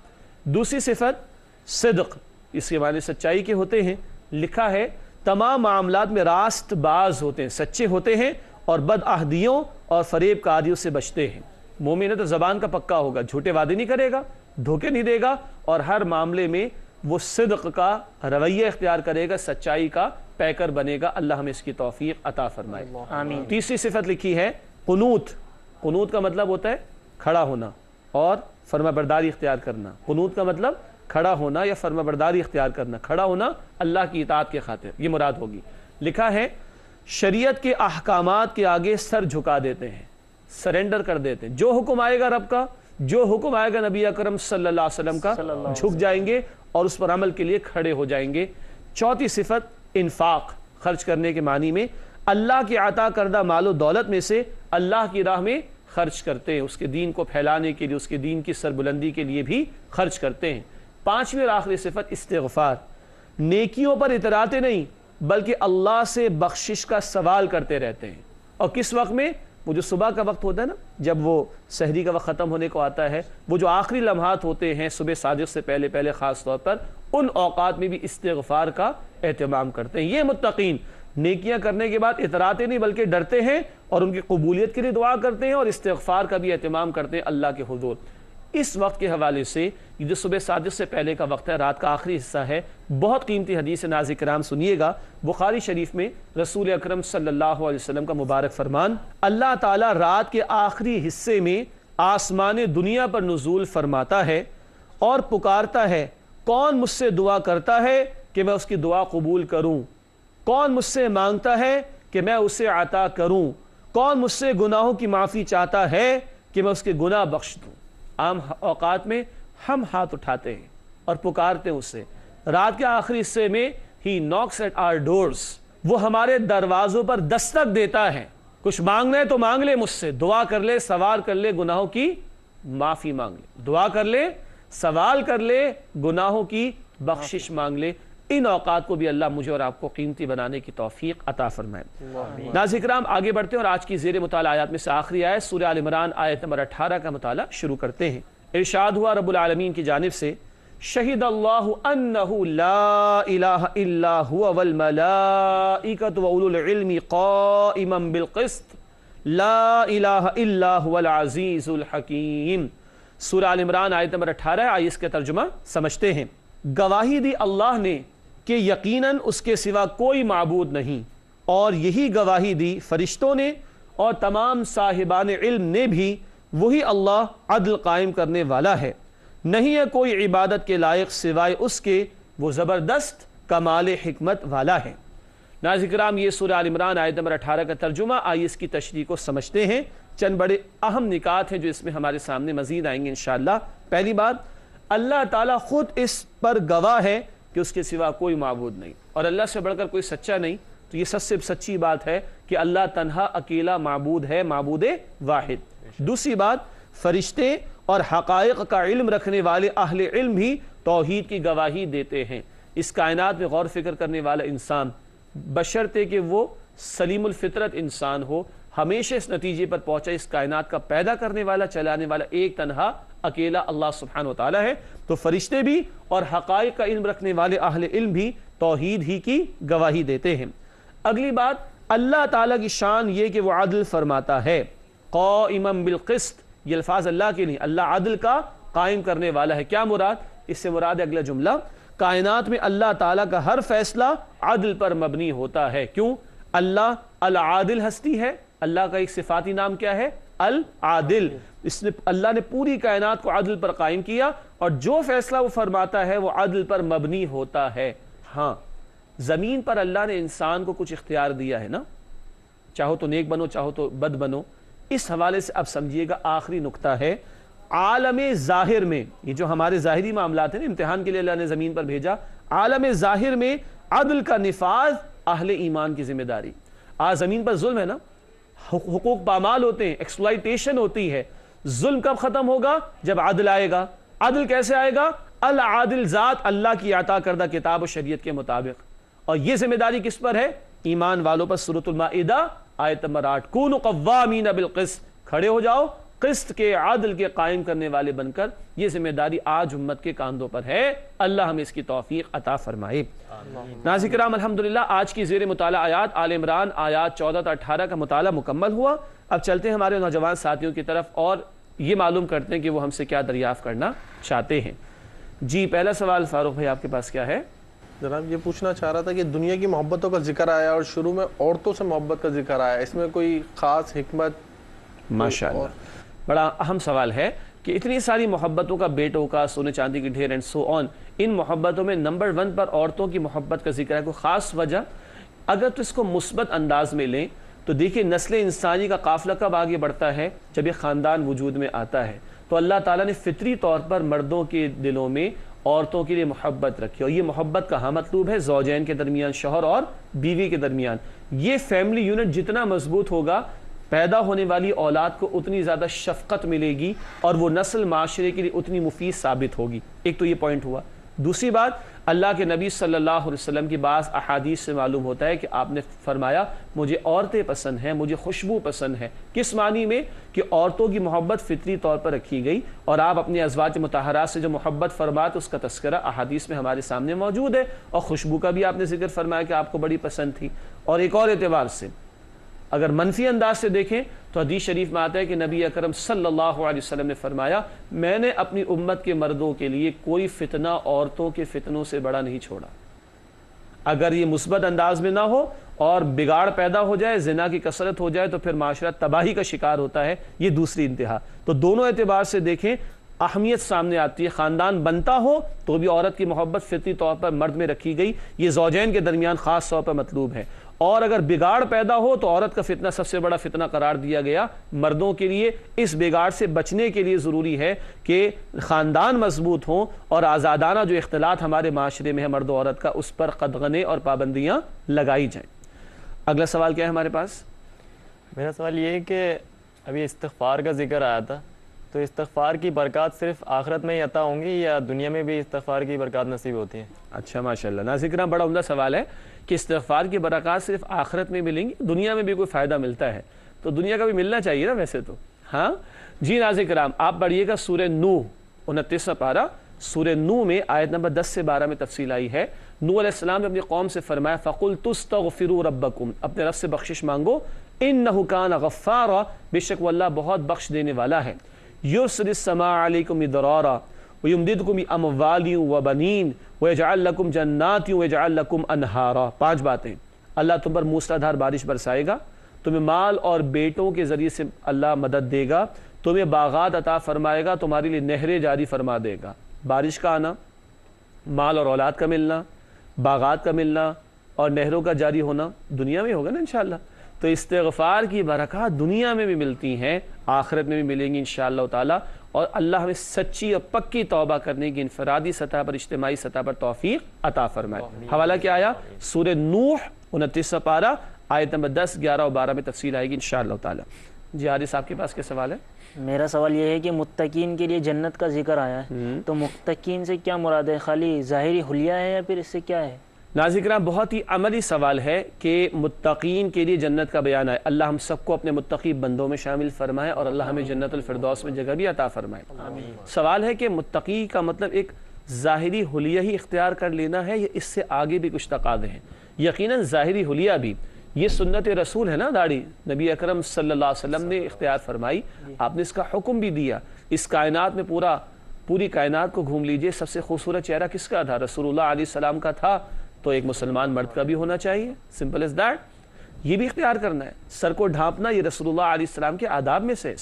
دوسری صفت صدق، اس کے معنی سچائی کے ہوتے ہیں۔ لکھا ہے تمام معاملات میں راست باز ہوتے ہیں، سچے ہوتے ہیں اور بدعہدیوں اور فریب کاریوں سے بچتے ہیں۔ مومن تو زبان کا پکا ہوگا، جھوٹے وعدے نہیں کرے گا، دھوکے نہیں دے گا، اور ہر معاملے میں وہ صدق کا رویہ اختیار کرے گا، سچائی کا پیکر بنے گا۔ اللہ ہمیں اس کی توفیق عطا فرمائے آمین۔ تیسری صفت لکھی ہے قنوت۔ قنوت کا مطلب ہوتا ہے کھڑا ہونا اور فرما برداری اختیار کرنا۔ قنوت کا مطلب کھڑا ہونا یا فرما برداری اختیار کرنا، کھڑا ہونا اللہ کی اطاعت کے خاطر، یہ مراد ہوگی۔ لکھا ہے شریعت کے احکامات کے آگے سر جھکا دیتے ہیں، سرنڈر کر دیتے ہیں، جو حکم آئے گا رب کا، جو حکم آئے گا نبی اکرم صلی اللہ علیہ وسلم کا، جھک جائیں گے اور اس پر عمل کے لیے کھڑے ہو جائیں گے۔ چوتھی صفت انفاق، خرچ کرنے کے معنی میں اللہ کی عطا کردہ مال و دولت میں سے اللہ کی راہ میں خرچ کرتے ہیں، اس کے دین کو پھیلانے کے لیے، اس کے دین کی سربلندی کے لیے بھی خرچ کرتے ہیں۔ پانچویں اور آخری صفت استغفار، نیکیوں پر اتراتے نہیں بلکہ اللہ سے بخشش کا سوال کرتے رہتے ہیں۔ اور کس وقت میں؟ وہ جو صبح کا وقت ہوتا ہے نا، جب وہ سحری کا وقت ختم ہونے کو آتا ہے، وہ جو آخری لمحات ہوتے ہیں صبح صادق سے پہلے خاص طور پر، ان اوقات میں بھی استغفار کا اہتمام کرتے ہیں۔ یہ متقین نیکیاں کرنے کے بعد اتراتے نہیں بلکہ ڈرتے ہیں اور ان کی قبولیت کے لیے دعا کرتے ہیں اور استغفار کا بھی اہتمام کرتے ہیں اللہ کے حضور۔ اس وقت کے حوالے سے یہ جو صبح صادق سے پہلے کا وقت ہے، رات کا آخری حصہ ہے، بہت قیمتی حدیث نازک کرام سنیے گا۔ بخاری شریف میں رسول اکرم صلی اللہ علیہ وسلم کا مبارک فرمان، اللہ تعالیٰ رات کے آخری حصے میں آسمان دنیا پر نزول فرماتا ہے اور پکارتا ہے، کون مجھ سے دعا کرتا ہے کہ میں اس کی دعا قبول کروں؟ کون مجھ سے مانگتا ہے کہ میں اسے عطا کروں؟ کون مجھ سے گناہوں کی معافی چاہتا ہے کہ میں اس کے گناہ بخش دوں؟ عام اوقات میں ہم ہاتھ اٹھاتے ہیں اور پکارتے ہیں اسے۔ رات کے آخری حصے میں ہی knocks at our doors، وہ ہمارے دروازوں پر دستک دیتا ہے۔ کچھ مانگنا ہے تو مانگ لے مجھ سے، دعا کر لے، سوال کر لے، گناہوں کی معافی مانگ لے، دعا کر لے، سوال کر لے، گناہوں کی بخشش مانگ لے۔ ان اوقات کو بھی اللہ مجھے اور آپ کو قیمتی بنانے کی توفیق عطا فرمائے۔ ناظرین کرام آگے بڑھتے ہیں اور آج کی زیر مطالعہ آیات میں سے آخری آیت سورہ آل عمران آیت نمبر 18 کا مطالعہ شروع کرتے ہیں۔ ارشاد ہوا رب العالمین کی جانب سے، شہد اللہ انہ لا الہ الا ہوا والملائکۃ واولو العلم قائما بالقسط لا الہ الا ہوا العزیز الحکیم۔ سورہ آل عمران آیت نمبر 18 آئیے اس کا ترجمہ سمجھتے ہیں۔ گواہی دی اللہ نے کہ یقیناً اس کے سوا کوئی معبود نہیں، اور یہی گواہی دی فرشتوں نے اور تمام صاحبان علم نے بھی، وہی اللہ عدل قائم کرنے والا ہے، نہیں ہے کوئی عبادت کے لائق سوائے اس کے، وہ زبردست کمال حکمت والا ہے۔ ناظرین کرام یہ سورہ آل عمران آیت نمبر 18 کا ترجمہ، آئیے اس کی تشریح کو سمجھتے ہیں۔ چند بڑے اہم نکات ہیں جو اس میں ہمارے سامنے مزید آئیں گے انشاءاللہ۔ پہلی بات، اللہ تعالیٰ خود اس پر گواہ ہے کہ اس کے سوا کوئی معبود نہیں اور اللہ سے بڑھ کر کوئی سچا نہیں، تو یہ سب سے سچی بات ہے کہ اللہ تنہا اکیلا معبود ہے، معبود واحد۔ دوسری بات، فرشتے اور حقائق کا علم رکھنے والے اہل علم بھی توحید کی گواہی دیتے ہیں۔ اس کائنات میں غور فکر کرنے والا انسان، بشرطے کہ وہ سلیم الفطرت انسان ہو، ہمیشہ اس نتیجے پر پہنچا اس کائنات کا پیدا کرنے والا، چلانے والا ایک تنہا اکیلا اللہ سبحانہ وتعالی ہے۔ تو فرشتے بھی اور حقائق کا علم رکھنے والے اہل علم بھی توحید ہی کی گواہی دیتے ہیں۔ اگلی بات، اللہ تعالیٰ کی شان یہ کہ وہ عدل فرماتا ہے، قائما بالقسط، یہ الفاظ اللہ کے نہیں، اللہ عدل کا قائم کرنے والا ہے۔ کیا مراد؟ اس سے مراد ہے اگلا جملہ، کائنات میں اللہ تعالیٰ کا ہر فیصلہ عدل پر مبنی ہوتا ہے۔ کیوں؟ اللہ العادل ہستی ہے، اللہ کا ایک صفاتی نام کیا ہے؟ العادل۔ اس نے اللہ نے پوری کائنات کو عدل پر قائم کیا اور جو فیصلہ وہ فرماتا ہے وہ عدل پر مبنی ہوتا ہے۔ ہاں، زمین پر اللہ نے انسان کو کچھ اختیار دیا ہے نا، چاہو تو نیک بنو چاہو تو بد بنو۔ اس حوالے سے اب سمجھیے گا آخری نقطہ ہے، عالم ظاہر میں، یہ جو ہمارے ظاہری معاملات ہیں امتحان کے لیے اللہ نے زمین پر بھیجا، عالم ظاہر میں عدل کا نفاذ اہل ایمان کی ذمہ داری۔ آج زمین پر ظلم ہے نا، حقوق پامال ہوتے ہیں، ایکسپلائٹیشن ہوتی ہے۔ ظلم کب ختم ہوگا؟ جب عدل آئے گا۔ عدل کیسے آئے گا؟ العادل ذات، اللہ کی عطا کردہ کتاب و شریعت کے مطابق۔ اور یہ ذمہ داری کس پر ہے؟ ایمان والوں پر۔ سورۃ المائدہ آیت نمبر 8، کونوا قوامین بالقسط، کھڑے ہو جاؤ قسط کے عدل کے قائم کرنے والے بن کر یہ ذمہ داری آج امت کے کاندھوں پر ہے. اللہ ہمیں اس کی توفیق عطا فرمائے. ناظرین کرام الحمدللہ آج کی زیر مطالعہ آیات آل عمران آیات 14 تا 18 کا مطالعہ مکمل ہوا. اب چلتے ہیں ہمارے نوجوان ساتھیوں کی طرف اور یہ معلوم کرتے ہیں کہ وہ ہم سے کیا دریافت کرنا چاہتے ہیں. جی پہلا سوال فاروق بھائی آپ کے پاس کیا ہے؟ جناب یہ پوچھنا چاہ رہا تھا کہ دنیا کی محبتوں کا ذکر آیا اور شروع میں عورتوں سے محبت کا ذکر آیا, اس میں کوئی خاص حکمت؟ ماشاءاللہ بڑا اہم سوال ہے کہ اتنی ساری محبتوں کا, بیٹوں کا, سونے چاندی کی ڈھیر اینڈ سو آن, ان محبتوں میں نمبر 1 پر عورتوں کی محبت کا ذکر ہے. کوئی خاص وجہ؟ اگر تو اس کو مثبت انداز میں لیں تو دیکھیں نسل انسانی کا قافلہ کب آگے بڑھتا ہے؟ جب یہ خاندان وجود میں آتا ہے. تو اللہ تعالیٰ نے فطری طور پر مردوں کے دلوں میں عورتوں کے لیے محبت رکھی, اور یہ محبت کہاں مطلوب ہے؟ زوجین کے درمیان, شوہر اور بیوی کے درمیان. یہ فیملی یونٹ جتنا مضبوط ہوگا پیدا ہونے والی اولاد کو اتنی زیادہ شفقت ملے گی اور وہ نسل معاشرے کے لیے اتنی مفید ثابت ہوگی. ایک تو یہ پوائنٹ ہوا. دوسری بات, اللہ کے نبی صلی اللہ علیہ وسلم کی بعض احادیث سے معلوم ہوتا ہے کہ آپ نے فرمایا مجھے عورتیں پسند ہیں, مجھے خوشبو پسند ہے. کس معنی میں؟ کہ عورتوں کی محبت فطری طور پر رکھی گئی, اور آپ اپنی ازواج مطہرات سے جو محبت فرماتے اس کا تذکرہ احادیث میں ہمارے سامنے موجود ہے, اور خوشبو کا بھی آپ نے ذکر فرمایا کہ آپ کو بڑی پسند تھی. اور ایک اور اعتبار سے اگر منفی انداز سے دیکھیں تو حدیث شریف میں آتا ہے کہ نبی اکرم صلی اللہ علیہ وسلم نے فرمایا میں نے اپنی امت کے مردوں کے لیے کوئی فتنہ عورتوں کے فتنوں سے بڑا نہیں چھوڑا. اگر یہ مثبت انداز میں نہ ہو اور بگاڑ پیدا ہو جائے, زنا کی کثرت ہو جائے, تو پھر معاشرہ تباہی کا شکار ہوتا ہے. یہ دوسری انتہا. تو دونوں اعتبار سے دیکھیں اہمیت سامنے آتی ہے. خاندان بنتا ہو تو بھی عورت کی محبت فطری طور پر مرد میں رکھی گئی, یہ زوجین کے درمیان خاص طور پر مطلوب ہے. اور اگر بگاڑ پیدا ہو تو عورت کا فتنہ سب سے بڑا فتنہ قرار دیا گیا مردوں کے لیے. اس بگاڑ سے بچنے کے لیے ضروری ہے کہ خاندان مضبوط ہوں اور آزادانہ جو اختلاط ہمارے معاشرے میں ہے مرد و عورت کا, اس پر قدغنیں اور پابندیاں لگائی جائیں. اگلا سوال کیا ہے ہمارے پاس؟ میرا سوال یہ ہے کہ ابھی استغفار کا ذکر آیا تھا, تو استغفار کی برکات صرف آخرت میں ہی عطا ہوں گی یا دنیا میں بھی استغفار کی برکات نصیب ہوتی ہیں؟ اچھا ماشاءاللہ, ناظرین بڑا عمدہ سوال ہے کہ استغفار کی برکات صرف آخرت میں ملیں گی, دنیا میں بھی کوئی فائدہ ملتا ہے تو دنیا کا بھی ملنا چاہیے نا ویسے تو. ہاں جی ناظرین کرام آپ پڑھیے گا سورہ نوح 29واں پارہ, سورہ نوح میں آیت نمبر 10 سے 12 میں تفصیل آئی ہے. نوح علیہ السلام نے اپنی قوم سے فرمایا فَقُلْتُ اسْتَغْفِرُوا رَبَّكُمْ, اپنے رب سے بخشش مانگو, إِنَّهُ كَانَ غَفَّارًا, بے شک وہ اللہ بہت بخش دینے والا ہے. يُرْسِلِ السَّمَاءَ عَلَيْكُمْ مِدْرَارًا وَيُمْدِدْكُمْ بِأَمْوَالٍ وَبَنِينَ وَيَجْعَلْ لَكُمْ جَنَّاتٍ وَيَجْعَلْ لَكُمْ أَنْهَارًا. 5 باتیں. اللہ تم پر موسلادھار بارش برسائے گا, تمہیں مال اور بیٹوں کے ذریعے سے اللہ مدد دے گا, تمہیں باغات عطا فرمائے گا, تمہارے لیے نہریں جاری فرما دے گا. بارش کا آنا, مال اور اولاد کا ملنا, باغات کا ملنا اور نہروں کا جاری ہونا دنیا میں ہوگا نا انشاءاللہ. تو استغفار کی برکات دنیا میں بھی ملتی ہیں, آخرت میں بھی ملیں گی انشاءاللہ تعالی. اور اللہ ہمیں سچی اور پکی توبہ کرنے کی انفرادی سطح پر, اجتماعی سطح پر توفیق عطا فرمائے. حوالہ کیا آیا؟ سورہ نوح 29واں پارہ آیت نمبر 10, 11 اور 12 میں تفصیل آئے گی انشاءاللہ تعالی. جی حارث صاحب کے پاس کیا سوال ہے؟ میرا سوال یہ ہے کہ متقین کے لیے جنت کا ذکر آیا ہے, تو متقین سے کیا مراد ہے؟ خالی ظاہری حلیہ ہے یا پھر اس سے کیا ہے؟ ناظرین کرام بہت ہی عملی سوال ہے کہ متقین کے لیے جنت کا بیان ہے. اللہ ہم سب کو اپنے متقی بندوں میں شامل فرمائے اور اللہ ہمیں جنت الفردوس میں جگہ بھی عطا فرمائے. سوال ہے کہ متقی کا مطلب ایک ظاہری حلیہ ہی اختیار کر لینا ہے یا اس سے آگے بھی کچھ تقاضے ہیں؟ یقیناً ظاہری حلیہ بھی, یہ سنت رسول ہے نا, داڑھی نبی اکرم صلی اللہ علیہ وسلم نے اختیار فرمائی, آپ نے اس کا حکم بھی دیا. اس کائنات میں پوری کائنات کو گھوم لیجئے, سب سے خوبصورت چہرہ کس کا تھا؟ رسول اللہ علیہ السلام کا تھا, تو ایک مسلمان مرد کا بھی ہونا چاہیے. Simple is that. یہ بھی اختیار کرنا ہے. سر کو ڈھانپنا یہ رسول اللہ علیہ السلام کے آداب میں سے,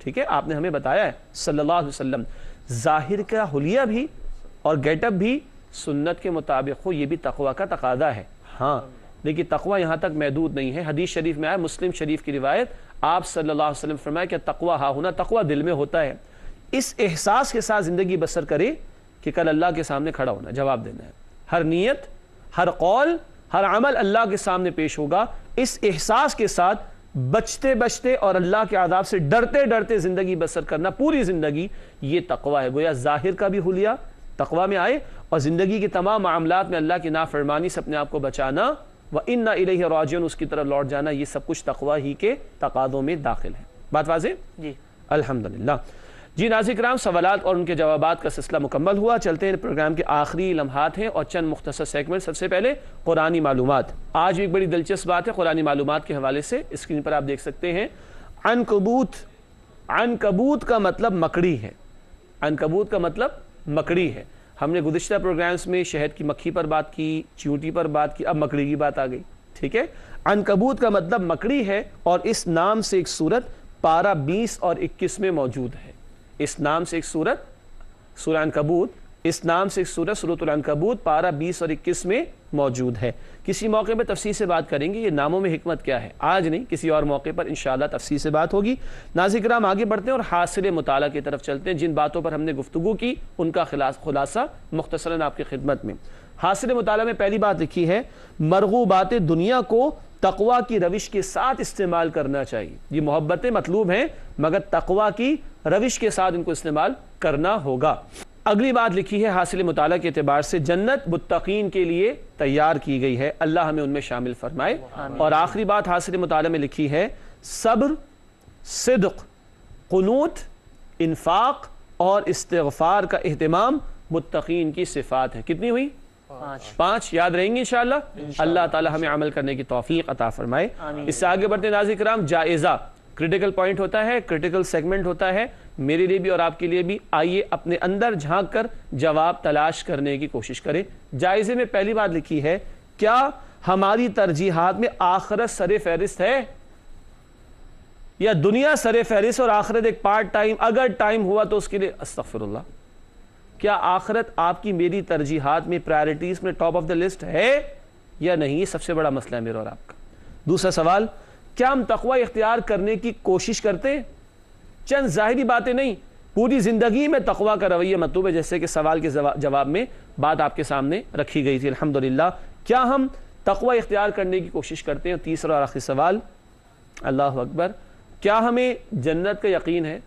ٹھیک ہے, آپ نے ہمیں بتایا ہے صلی اللہ علیہ وسلم. ظاہر کا حلیہ بھی اور گیٹ اپ بھی سنت کے مطابق ہو, یہ بھی تقوی کا تقاضا ہے. ہاں لیکن تقوی یہاں تک محدود نہیں ہے. حدیث شریف میں آیا, مسلم شریف کی روایت, آپ صلی اللہ علیہ وسلم فرمایا کہ تقوی ہاں ہونا, تقوی دل میں ہوتا ہے. اس احساس کے ساتھ زندگی بسر کرے کہ کل اللہ کے سامنے کھڑا ہونا, جواب دینا ہے. ہر نیت, ہر قول, ہر عمل اللہ کے سامنے پیش ہوگا. اس احساس کے ساتھ بچتے بچتے اور اللہ کے عذاب سے ڈرتے ڈرتے زندگی بسر کرنا, پوری زندگی, یہ تقوی ہے. گویا ظاہر کا بھی حلیہ تقوی میں آئے اور زندگی کے تمام معاملات میں اللہ کی نافرمانی سے اپنے آپ کو بچانا, وَإِنَّا إِلَيْهِ رَاجِعُونَ, اس کی طرف لوٹ جانا, یہ سب کچھ تقوی ہی کے تقاضوں میں داخل ہے. بات واضح؟ جی. الحمدللہ۔ جی ناظرین کرام، سوالات اور ان کے جوابات کا سلسلہ مکمل ہوا۔ چلتے ہیں پروگرام کے آخری لمحات ہیں اور چند مختصر سیگمنٹ۔ سب سے پہلے قرآنی معلومات۔ آج بھی ایک بڑی دلچسپ بات ہے قرآنی معلومات کے حوالے سے، اسکرین پر آپ دیکھ سکتے ہیں عنکبوت۔ عنکبوت کا مطلب مکڑی ہے۔ عنکبوت کا مطلب مکڑی ہے۔ ہم نے گزشتہ پروگرامز میں شہد کی مکھی پر بات کی، چیونٹی پر بات کی، اب مکڑی کی بات آ گئی، ٹھیک ہے۔ عنکبوت کا مطلب مکڑی ہے اور اس نام سے ایک سورت پارہ 20 اور 21 میں موجود ہے۔ اس نام سے ایک سورت، سورہ عنکبوت، اس نام سے ایک سورت سورۃ العنکبوت پارہ 20 اور 21 میں موجود ہے۔ کسی موقع پہ تفصیل سے بات کریں گے یہ ناموں میں حکمت کیا ہے، آج نہیں، کسی اور موقع پر انشاءاللہ تفصیل سے بات ہوگی۔ ناظرین کرام آگے بڑھتے ہیں اور حاصل مطالعہ کی طرف چلتے ہیں۔ جن باتوں پر ہم نے گفتگو کی ان کا خلاصہ مختصراً آپ کی خدمت میں۔ حاصل مطالعہ میں پہلی بات لکھی ہے مرغوبات دنیا کو تقوی کی روش کے ساتھ استعمال کرنا چاہیے۔ یہ محبتیں مطلوب ہیں مگر تقوی کی روش کے ساتھ ان کو استعمال کرنا ہوگا۔ اگلی بات لکھی ہے حاصل مطالعہ کے اعتبار سے جنت متقین کے لیے تیار کی گئی ہے، اللہ ہمیں ان میں شامل فرمائے۔ اور آخری بات حاصل مطالعہ میں لکھی ہے صبر، صدق، قنوت، انفاق اور استغفار کا اہتمام متقین کی صفات ہے۔ کتنی ہوئی؟ 5 یاد رہیں گے انشاءاللہ۔ اللہ تعالی ہمیں عمل کرنے کی توفیق عطا فرمائے۔ اس سے آگے بڑھتے ہیں ناظرین کرام، جائزہ کریٹیکل پوائنٹ ہوتا ہے، کریٹیکل سیگمنٹ ہوتا ہے، میرے لیے بھی اور آپ کے لیے بھی۔ آئیے اپنے اندر جھانک کر جواب تلاش کرنے کی کوشش کریں۔ جائزے میں پہلی بات لکھی ہے کیا ہماری ترجیحات میں آخرت سر فہرست ہے یا دنیا سر فہرست اور آخرت ایک پارٹ ٹائم؟ اگر ٹائم ہوا تو اس کے لیے استغفر اللہ، کیا آخرت آپ کی میری ترجیحات میں پرائرٹیز میں ٹاپ آف دا لسٹ ہے یا نہیں؟ یہ سب سے بڑا مسئلہ ہے میرا اور آپ کا۔ دوسرا سوال، کیا ہم تقوی اختیار کرنے کی کوشش کرتے ہیں؟ چند ظاہری باتیں نہیں، پوری زندگی میں تقوی کا رویہ مطلوب ہے، جیسے کہ سوال کے جواب میں بات آپ کے سامنے رکھی گئی تھی الحمدللہ۔ کیا ہم تقوی اختیار کرنے کی کوشش کرتے ہیں؟ تیسرا اور آخری سوال، اللہ اکبر، کیا ہمیں جنت کا یقین ہے؟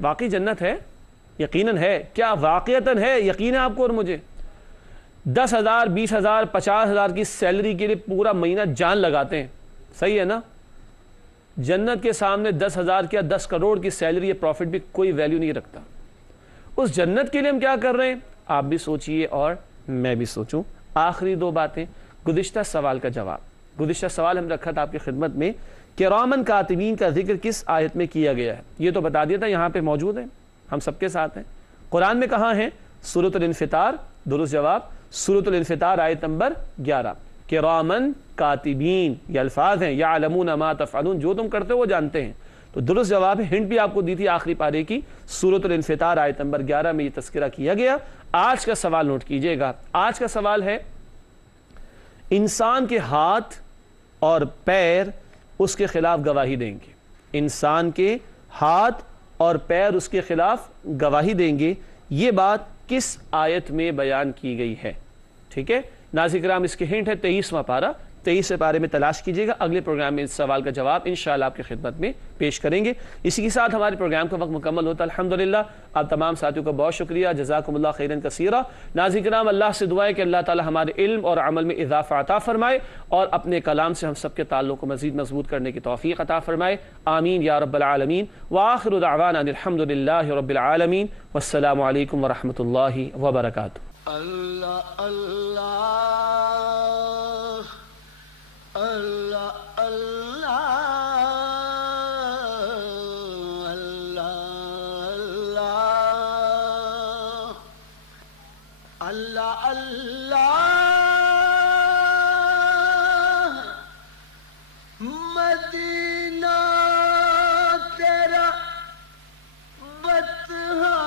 واقعی جنت ہے؟ یقیناً ہے۔ کیا واقعتاً ہے؟ یقین ہے آپ کو اور مجھے؟ 10,000 20,000 50,000 کی سیلری کے لیے پورا مہینہ جان لگاتے ہیں، صحیح ہے نا؟ جنت کے سامنے 10,000 کیا 10 کروڑ کی سیلری یا پروفٹ بھی کوئی ویلیو نہیں رکھتا۔ اس جنت کے لیے ہم کیا کر رہے ہیں؟ آپ بھی سوچئے اور میں بھی سوچوں۔ آخری 2 باتیں، گزشتہ سوال کا جواب۔ گزشتہ سوال ہم رکھا تھا آپ کی خدمت میں، کرامن کاتبین کا ذکر کس آیت میں کیا گیا ہے؟ یہ تو بتا دیا تھا، یہاں پہ موجود ہے، ہم سب کے ساتھ ہیں۔ قرآن میں کہاں ہیں؟ سورۃ الانفطار، درست جواب سورۃ الانفطار آیت نمبر 11۔ کرامن کاتبین، یہ الفاظ ہیں، یعلمون ما تفعلون، جو تم کرتے ہو وہ جانتے ہیں، تو درست جواب ہے۔ ہنٹ بھی آپ کو دی تھی آخری پارے کی، سورۃ الانفطار آیت نمبر 11 میں یہ تذکرہ کیا گیا۔ آج کا سوال نوٹ کیجئے گا، آج کا سوال ہے انسان کے ہاتھ اور پیر اس کے خلاف گواہی دیں گے۔ انسان کے ہاتھ اور پیر اس کے خلاف گواہی دیں گے، یہ بات کس آیت میں بیان کی گئی ہے؟ ٹھیک ہے ناظرین کرام، اس کے ہنٹ ہے 23واں پارہ، 23 پارے میں تلاش کیجئے گا۔ اگلے پروگرام میں اس سوال کا جواب انشاءاللہ آپ کی خدمت میں پیش کریں گے۔ اسی کے ساتھ ہمارے پروگرام کا وقت مکمل ہوتا ہے الحمدللہ۔ آپ تمام ساتھیوں کا بہت شکریہ، جزاکم اللہ خیرا کثیرا۔ ناظرین کرام، اللہ سے دعا ہے کہ اللہ تعالی ہمارے علم اور عمل میں اضافہ عطا فرمائے اور اپنے کلام سے ہم سب کے تعلق کو مزید مضبوط کرنے کی توفیق عطا فرمائے، آمین یا رب العالمین۔ وآخر دعوانا الحمدللہ رب العالمین، والسلام علیکم ورحمۃ اللہ وبرکاتہ۔ اللہ اللہ اللہ اللہ اللہ اللہ اللہ مدینہ تیرا بطحہ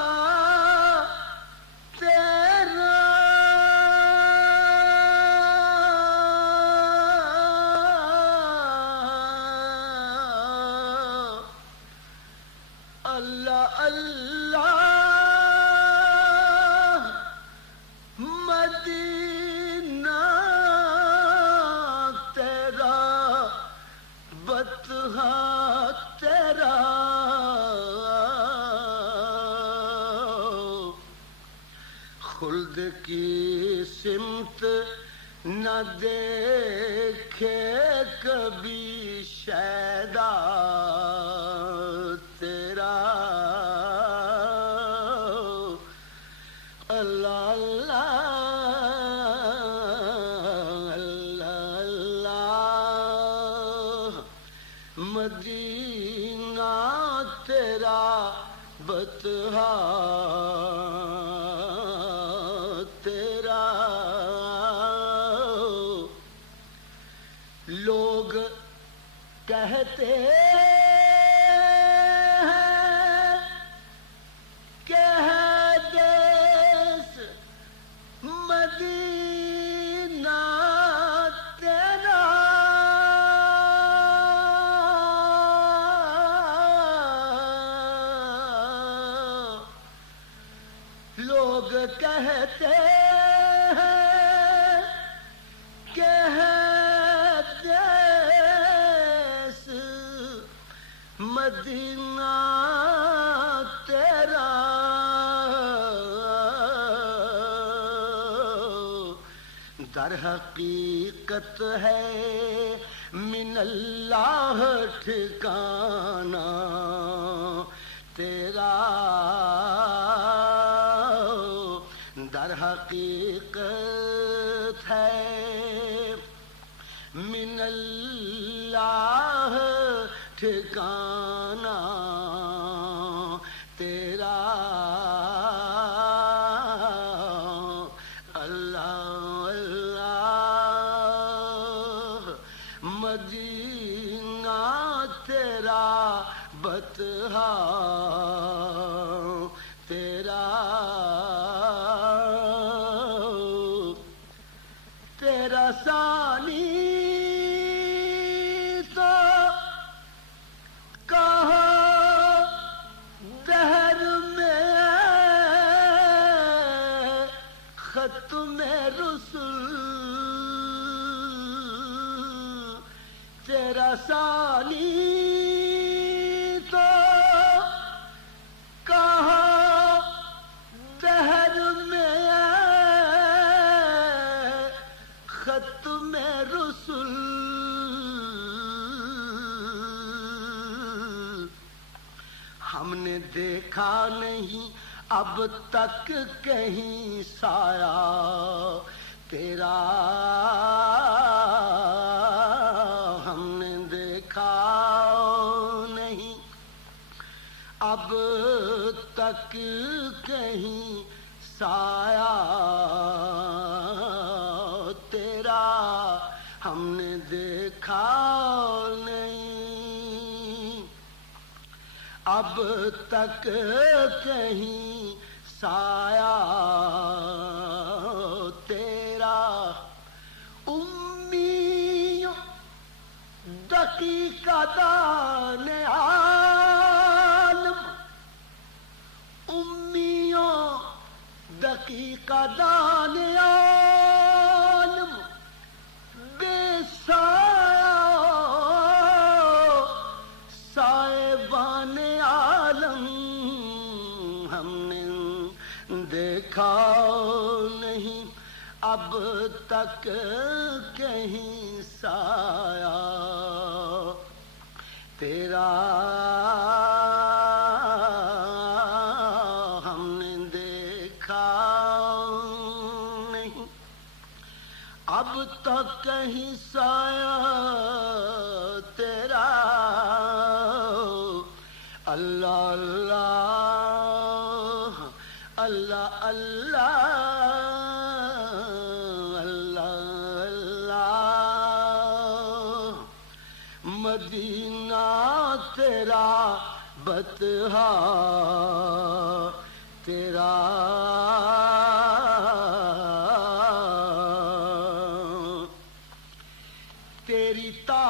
خلد کی سمت نہ دیکھے کبھی شیدا تیرا بتہا تیرا لوگ کہتے ہیں کہ ہے دیس مدینہ تیرا لوگ کہتے ہیں کہ ہے دیس مدینہ تیرا در حقیقت ہے من اللہ ٹھکانہ تیرا در حقیقت ہے من اللہ ٹھکانہ تیرا اللہ اللہ مدینہ تیرا بتہا تیرا تیرا ثانی تو کہاں دہر میں ختم رسل تیرا ثانی تو کہاں دہر میں ختم رسل ہم نے دیکھا نہیں اب تک کہیں سایہ تیرا ہم نے دیکھا نہیں اب تک کہیں سایہ تیرا ہم نے دیکھا نہیں اب تک کہیں سایہ تیرا امیوں دقیقہ دان عالم امیوں دقیقہ دان عالم بے سایہ سائبان عالم ہم نے دیکھا نہیں اب تک کہیں سایہ تیرا ہم نے دیکھا نہیں اب تک کہیں سایہ تیرا اللہ اللہ اللہ اللہ اللہ اللہ مدینہ تیرا بتہا تیرا تیری طاعت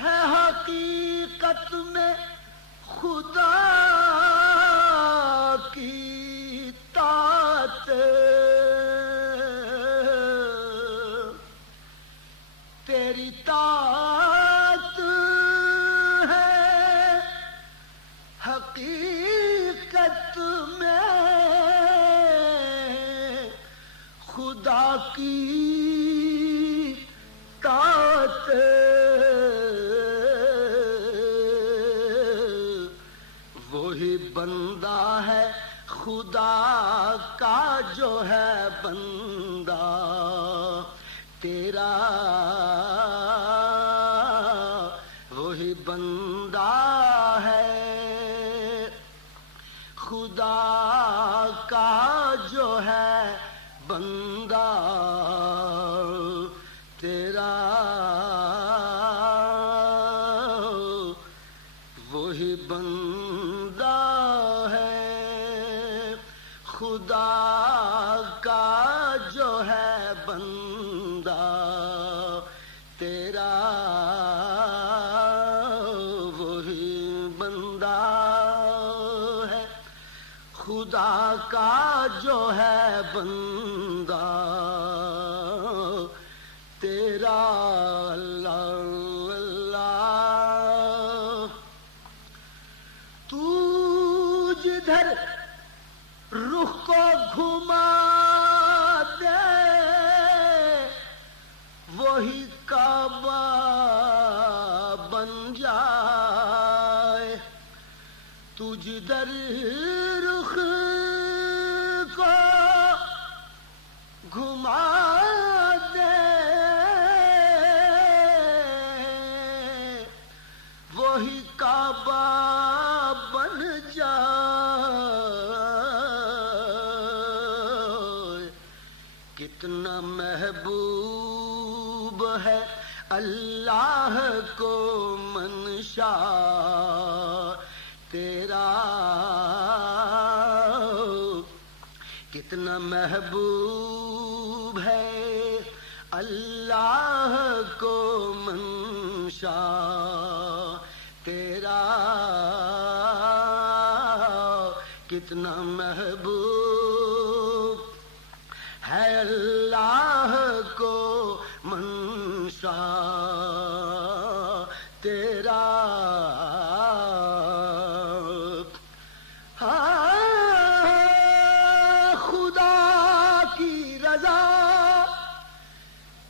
ہے حقیقت میں خدا کی طاعت تیری طاعت ہے حقیقت میں خدا کی طاعت وہی بندہ ہے خدا کا جو ہے بندہ تیرا وہی بندہ ہے خدا کا جو ہے بندہ تیرا وہی بندہ ہے، خدا کا جو ہے بندہ تیرا وہی بندہ ہے، خدا کا جو ہے بندہ تیرا اللہ اللہ۔ تو جدھر رخ کو گھما دے وہی کعبہ بن جائے، تو جدھر رخ کو گھما دے وہی کعبہ بن جائے۔ کتنا محبوب ہے اللہ کو منشا تیرا، کتنا محبوب ہے اللہ کو منشا تیرا، کتنا محبوب ہے اللہ کو منشا تیرا۔ خدا کی رضا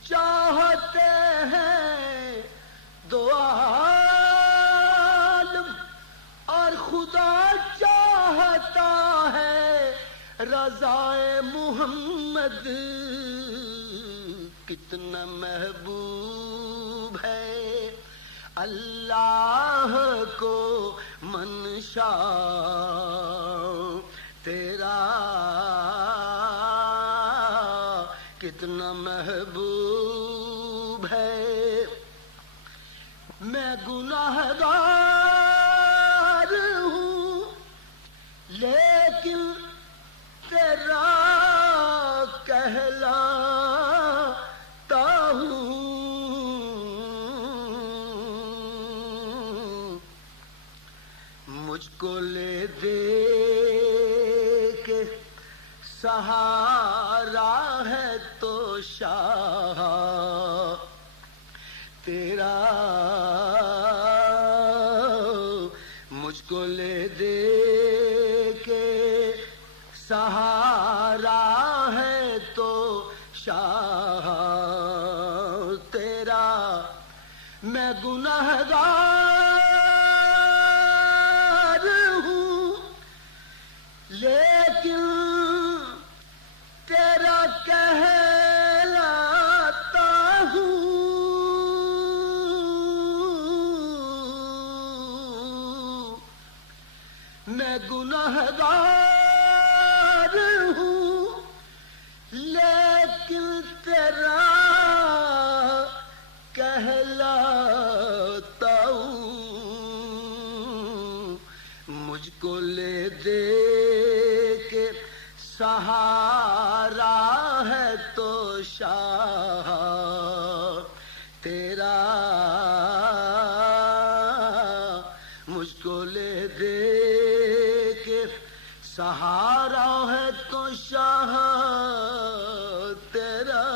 چاہتے ہیں دو عالم، اور خدا چاہتا ہے رضائے محمد، کتنا محبوب ہے اللہ کو منشا تیرا، کتنا محبوب ہے۔ میں گناہگار ہوں لیکن تیرا کہلاتا ہوں، مجھ کو لے دے کے سہارا ہے تو شاہ تیرا، مجھ کو لے دے کے سہارا ہے تو شاہ تیرا، میں گناہگار ہوں لیکن تیرا کہلاتا ہوں، میں گناہگار ہوں لیکن تیرا کہلاتا ہوں، مجھ کو لے دے کے سہارا ہے تو شاہ تیرا، مجھ کو لے دے کے سہارا ہے تو شاہ تیرا،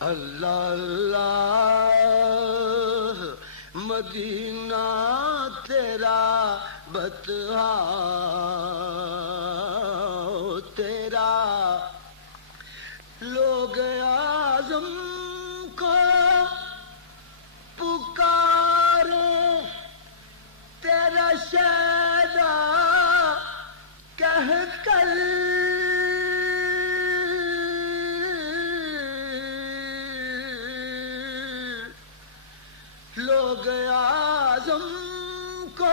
اللہ اللہ مدینہ تیرا بتہا تیرا، لوگ اعظم کو پکارے تیرا شیدا کہہ کر، لوگ اعظم کو